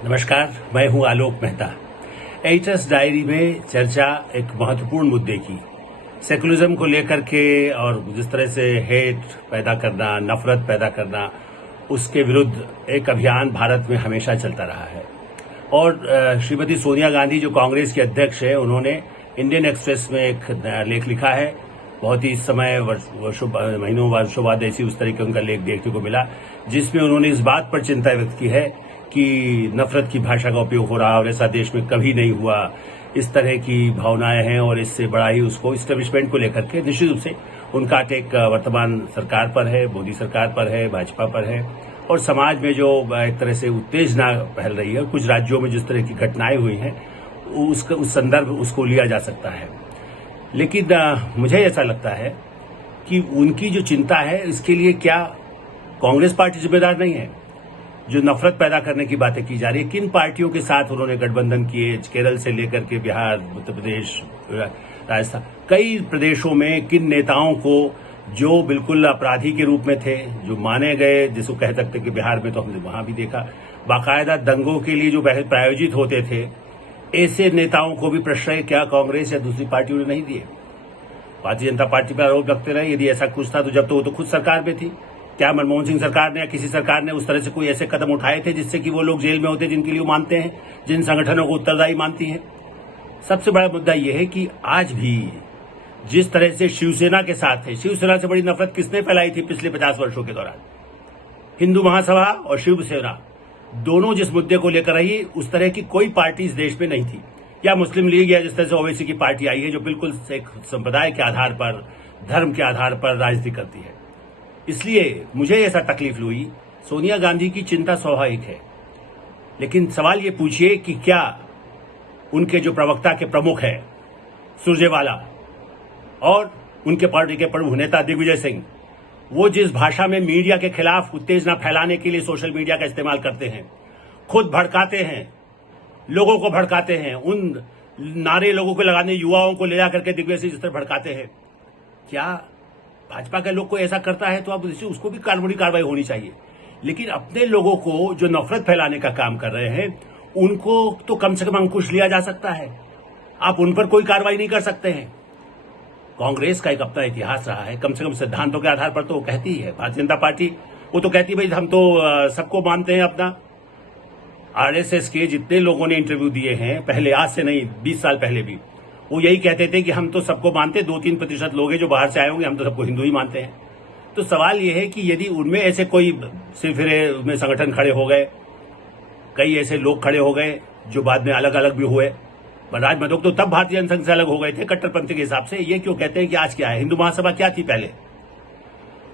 नमस्कार, मैं हूं आलोक मेहता। एडिटर्स डायरी में चर्चा एक महत्वपूर्ण मुद्दे की सेकुलरिज्म को लेकर के और जिस तरह से हेट पैदा करना, नफरत पैदा करना, उसके विरुद्ध एक अभियान भारत में हमेशा चलता रहा है। और श्रीमती सोनिया गांधी जो कांग्रेस की अध्यक्ष है, उन्होंने इंडियन एक्सप्रेस में एक लेख लिखा है। बहुत ही समय महीनों वर्षों बाद ऐसी उस तरह का उनका लेख देखने को मिला, जिसमें उन्होंने इस बात पर चिंता व्यक्त की है कि नफरत की भाषा का उपयोग हो रहा और ऐसा देश में कभी नहीं हुआ। इस तरह की भावनाएं हैं और इससे बड़ा ही उसको इस्टेब्लिशमेंट को लेकर के निश्चित रूप से उनका अटैक वर्तमान सरकार पर है, मोदी सरकार पर है, भाजपा पर है और समाज में जो एक तरह से उत्तेजना फैल रही है। कुछ राज्यों में जिस तरह की घटनाएं हुई हैं उस संदर्भ उसको लिया जा सकता है। लेकिन मुझे ऐसा लगता है कि उनकी जो चिंता है, इसके लिए क्या कांग्रेस पार्टी जिम्मेदार नहीं है? जो नफरत पैदा करने की बातें की जा रही है, किन पार्टियों के साथ उन्होंने गठबंधन किए, केरल से लेकर के बिहार, उत्तर प्रदेश, राजस्थान, कई प्रदेशों में किन नेताओं को जो बिल्कुल अपराधी के रूप में थे, जो माने गए, जिसको कह सकते कि बिहार में तो हमने वहां भी देखा, बाकायदा दंगों के लिए जो प्रायोजित होते थे, ऐसे नेताओं को भी प्रश्रय क्या कांग्रेस या दूसरी पार्टियों ने नहीं दिए? भारतीय जनता पार्टी पर आरोप लगते रहे। यदि ऐसा कुछ था तो जब तो वो तो खुद सरकार में थी। क्या मनमोहन सिंह सरकार ने या किसी सरकार ने उस तरह से कोई ऐसे कदम उठाए थे जिससे कि वो लोग जेल में होते जिनके लिए वो मानते हैं, जिन संगठनों को उत्तरदायी मानती हैं? सबसे बड़ा मुद्दा यह है कि आज भी जिस तरह से शिवसेना के साथ थे, शिवसेना से बड़ी नफरत किसने फैलाई थी पिछले 50 वर्षों के दौरान? हिंदू महासभा और शिवसेना दोनों जिस मुद्दे को लेकर आई, उस तरह की कोई पार्टी इस देश में नहीं थी। या मुस्लिम लीग या जिस तरह से ओवैसी की पार्टी आई है, जो बिल्कुल एक संप्रदाय के आधार पर, धर्म के आधार पर राजनीति करती है। इसलिए मुझे ऐसा तकलीफ हुई। सोनिया गांधी की चिंता स्वाभाविक है, लेकिन सवाल ये पूछिए कि क्या उनके जो प्रवक्ता के प्रमुख है सुरजेवाला और उनके पार्टी के प्रमुख नेता दिग्विजय सिंह, वो जिस भाषा में मीडिया के खिलाफ उत्तेजना फैलाने के लिए सोशल मीडिया का इस्तेमाल करते हैं, खुद भड़काते हैं, लोगों को भड़काते हैं, उन नारे लोगों को लगाने युवाओं को ले जाकर के दिग्विजय सिंह जिस तरह भड़काते हैं, क्या भाजपा के लोग को ऐसा करता है तो अब उसको भी कानूनी कार्रवाई होनी चाहिए। लेकिन अपने लोगों को जो नफरत फैलाने का काम कर रहे हैं, उनको तो कम से कम अंकुश लिया जा सकता है। आप उन पर कोई कार्रवाई नहीं कर सकते हैं। कांग्रेस का एक अपना इतिहास रहा है, कम से कम सिद्धांतों के आधार पर तो वो कहती है। भारतीय जनता पार्टी वो तो कहती है भाई हम तो सबको मानते हैं अपना। आरएसएस के जितने लोगों ने इंटरव्यू दिए हैं पहले, आज से नहीं 20 साल पहले भी, वो यही कहते थे कि हम तो सबको मानते, 2-3% लोग हैं जो बाहर से आए होंगे, हम तो सबको हिंदू ही मानते हैं। तो सवाल यह है कि यदि उनमें ऐसे कोई सिरफिरे उनमें संगठन खड़े हो गए, कई ऐसे लोग खड़े हो गए जो बाद में अलग अलग भी हुए। राज मधोक तो तब भारतीय जनसंघ से अलग हो गए थे कट्टरपंथी के हिसाब से। ये क्यों कहते हैं कि आज क्या है? हिंदू महासभा क्या थी पहले?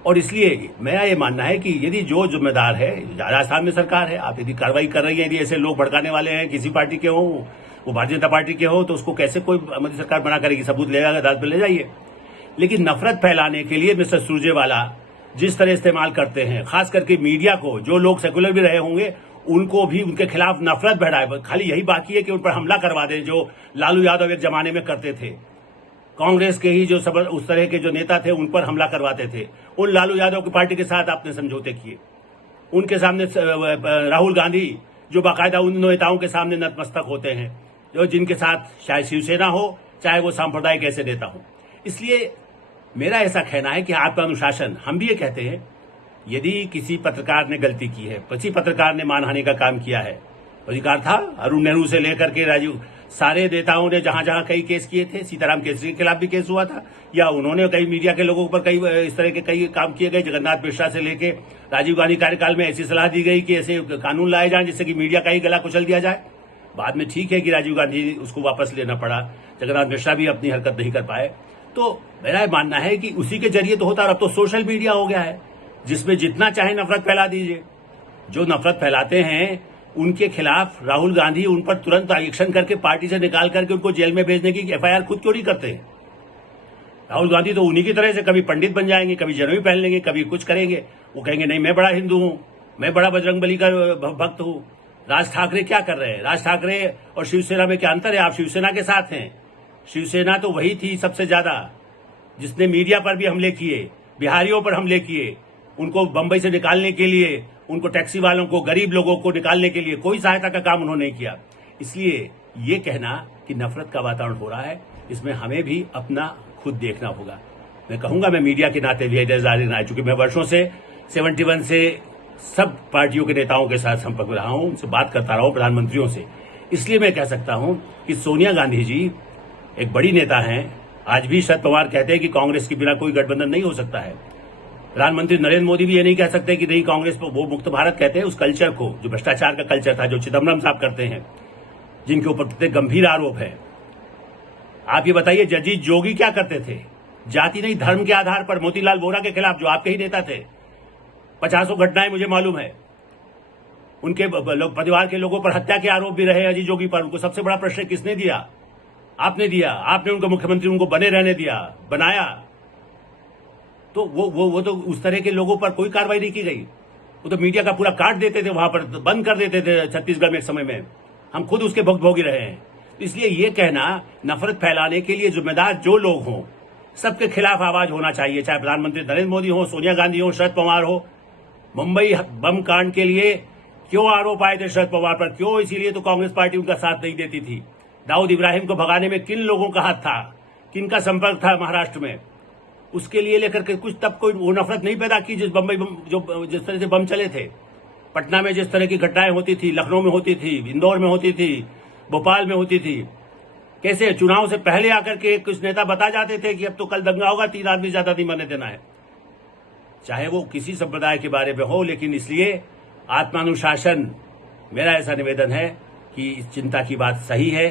और इसलिए मेरा ये मानना है कि यदि जो जिम्मेदार है, राजस्थान में सरकार है, आप यदि कार्रवाई कर रही है, यदि ऐसे लोग भड़काने वाले हैं, किसी पार्टी के हों, वो भारतीय जनता पार्टी के हो, तो उसको कैसे कोई मोदी सरकार मना करेगी? सबूत ले जाएगा, अदालत में ले जाइए। लेकिन नफरत फैलाने के लिए मिस्टर सुरजेवाला जिस तरह इस्तेमाल करते हैं, खास करके मीडिया को, जो लोग सेकुलर भी रहे होंगे उनको भी उनके खिलाफ नफरत बढ़ाए। खाली यही बाकी है कि उन पर हमला करवा दें, जो लालू यादव एक जमाने में करते थे। कांग्रेस के ही जो उस तरह के जो नेता थे उन पर हमला करवाते थे। उन लालू यादव की पार्टी के साथ आपने समझौते किए। उनके सामने राहुल गांधी जो बाकायदा उन नेताओं के सामने नतमस्तक होते हैं, जो जिनके साथ चाहे शिवसेना हो, चाहे वो सांप्रदायिक ऐसे नेता हो। इसलिए मेरा ऐसा कहना है कि आत्म अनुशासन, हम भी ये कहते हैं, यदि किसी पत्रकार ने गलती की है, किसी पत्रकार ने मानहानि का काम किया है, अधिकार था। अरुण नेहरू से लेकर के राजीव, सारे नेताओं ने जहां जहां कई केस किए थे, सीताराम केसरी के खिलाफ भी केस हुआ था, या उन्होंने कई मीडिया के लोगों पर कई इस तरह के कई काम किए गए। जगन्नाथ मिश्रा से लेकर राजीव गांधी कार्यकाल में ऐसी सलाह दी गई कि ऐसे कानून लाए जाएं जिससे कि मीडिया का ही गला कुचल दिया जाए। बाद में ठीक है कि राजीव गांधी उसको वापस लेना पड़ा, जगन्नाथ मिश्रा भी अपनी हरकत नहीं कर पाए। तो मेरा मानना है कि उसी के जरिए तो होता है। अब तो सोशल मीडिया हो गया है जिसमें जितना चाहे नफरत फैला दीजिए। जो नफरत फैलाते हैं उनके खिलाफ राहुल गांधी उन पर तुरंत एक्शन करके पार्टी से निकाल करके उनको जेल में भेजने की एफआईआर खुद क्यों नहीं करते हैं? राहुल गांधी तो उन्हीं की तरह से कभी पंडित बन जाएंगे, कभी जनेऊ पहन लेंगे, कभी कुछ करेंगे। वो कहेंगे नहीं मैं बड़ा हिंदू हूं, मैं बड़ा बजरंगबली का भक्त हूं। राज ठाकरे क्या कर रहे हैं? राज ठाकरे और शिवसेना में क्या अंतर है? आप शिवसेना के साथ हैं। शिवसेना तो वही थी सबसे ज्यादा जिसने मीडिया पर भी हमले किए, बिहारियों पर हमले किए, उनको बंबई से निकालने के लिए उनको टैक्सी वालों को, गरीब लोगों को निकालने के लिए कोई सहायता का काम उन्होंने नहीं किया। इसलिए ये कहना कि नफरत का वातावरण हो रहा है, इसमें हमें भी अपना खुद देखना होगा। मैं कहूंगा, मैं मीडिया के नाते भी चूंकि मैं वर्षों से 71 से सब पार्टियों के नेताओं के साथ संपर्क में रहा हूं, उनसे बात करता रहा हूं, प्रधानमंत्रियों से। इसलिए मैं कह सकता हूं कि सोनिया गांधी जी एक बड़ी नेता हैं। आज भी शरद पवार कहते हैं कि कांग्रेस के बिना कोई गठबंधन नहीं हो सकता है। प्रधानमंत्री नरेंद्र मोदी भी ये नहीं कह सकते कि नहीं कांग्रेस पर, वो मुक्त भारत कहते हैं उस कल्चर को, जो भ्रष्टाचार का कल्चर था, जो चिदम्बरम साहब करते हैं, जिनके ऊपर कितने गंभीर आरोप है। आप ये बताइए, जगजीत जोगी क्या करते थे? जाति नहीं, धर्म के आधार पर मोतीलाल वोरा के खिलाफ, जो आपके ही नेता थे, 50 घटनाएं मुझे मालूम है। उनके परिवार के लोगों पर हत्या के आरोप भी रहे अजीत जोगी पर। उनको सबसे बड़ा प्रश्न किसने दिया? आपने दिया। आपने उनको मुख्यमंत्री, उनको बने रहने दिया, बनाया। तो वो तो उस तरह के लोगों पर कोई कार्रवाई नहीं की गई। वो तो मीडिया का पूरा काट देते थे, वहां पर बंद कर देते थे छत्तीसगढ़ में एक समय में। हम खुद उसके भुगतभोगी रहे हैं। इसलिए ये कहना, नफरत फैलाने के लिए जिम्मेदार जो लोग हों, सबके खिलाफ आवाज होना चाहिए, चाहे प्रधानमंत्री नरेंद्र मोदी हो, सोनिया गांधी हो, शरद पवार हो। मुंबई बम कांड के लिए क्यों आरोप आए थे शरद पवार पर? क्यों? इसीलिए तो कांग्रेस पार्टी उनका साथ नहीं देती थी। दाऊद इब्राहिम को भगाने में किन लोगों का हाथ था, किनका संपर्क था महाराष्ट्र में? उसके लिए लेकर के कुछ तब कोई वो नफरत नहीं पैदा की जिस जिस तरह से बम चले थे। पटना में जिस तरह की घटनाएं होती थी, लखनऊ में होती थी, इंदौर में होती थी, भोपाल में होती थी। कैसे चुनाव से पहले आकर के कुछ नेता बता जाते थे कि अब तो कल दंगा होगा, 3 आदमी ज्यादा नहीं मरने देना है, चाहे वो किसी संप्रदाय के बारे में हो। लेकिन इसलिए आत्मानुशासन, मेरा ऐसा निवेदन है कि इस चिंता की बात सही है।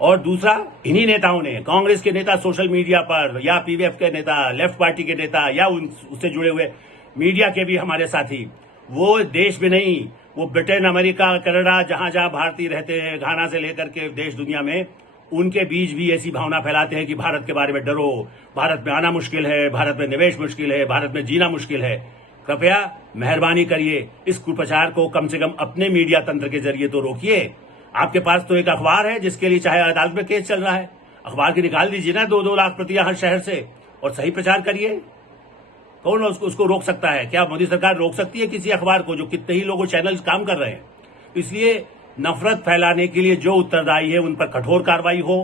और दूसरा, इन्हीं नेताओं ने, कांग्रेस के नेता सोशल मीडिया पर, या पीवीएफ के नेता, लेफ्ट पार्टी के नेता, या उससे जुड़े हुए मीडिया के भी हमारे साथी, वो देश में नहीं, वो ब्रिटेन, अमेरिका, कनाडा, जहां जहां भारतीय रहते हैं, घाना से लेकर के देश दुनिया में, उनके बीच भी ऐसी भावना फैलाते हैं कि भारत के बारे में डरो, भारत में आना मुश्किल है, भारत में निवेश मुश्किल है, भारत में जीना मुश्किल है। कृपया मेहरबानी करिए, इस कुप्रचार को कम से कम अपने मीडिया तंत्र के जरिए तो रोकिए। आपके पास तो एक अखबार है जिसके लिए चाहे अदालत में केस चल रहा है, अखबार की निकाल दीजिए ना 2-2 लाख प्रतियां हर शहर से, और सही प्रचार करिए। कौन उसको रोक सकता है? क्या मोदी सरकार रोक सकती है किसी अखबार को, जो कितने ही लोगों चैनल काम कर रहे हैं? इसलिए नफरत फैलाने के लिए जो उत्तरदायी है उन पर कठोर कार्रवाई हो।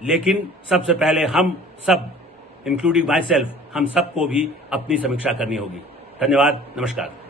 लेकिन सबसे पहले हम सब, इंक्लूडिंग माई सेल्फ, हम सबको भी अपनी समीक्षा करनी होगी। धन्यवाद, नमस्कार।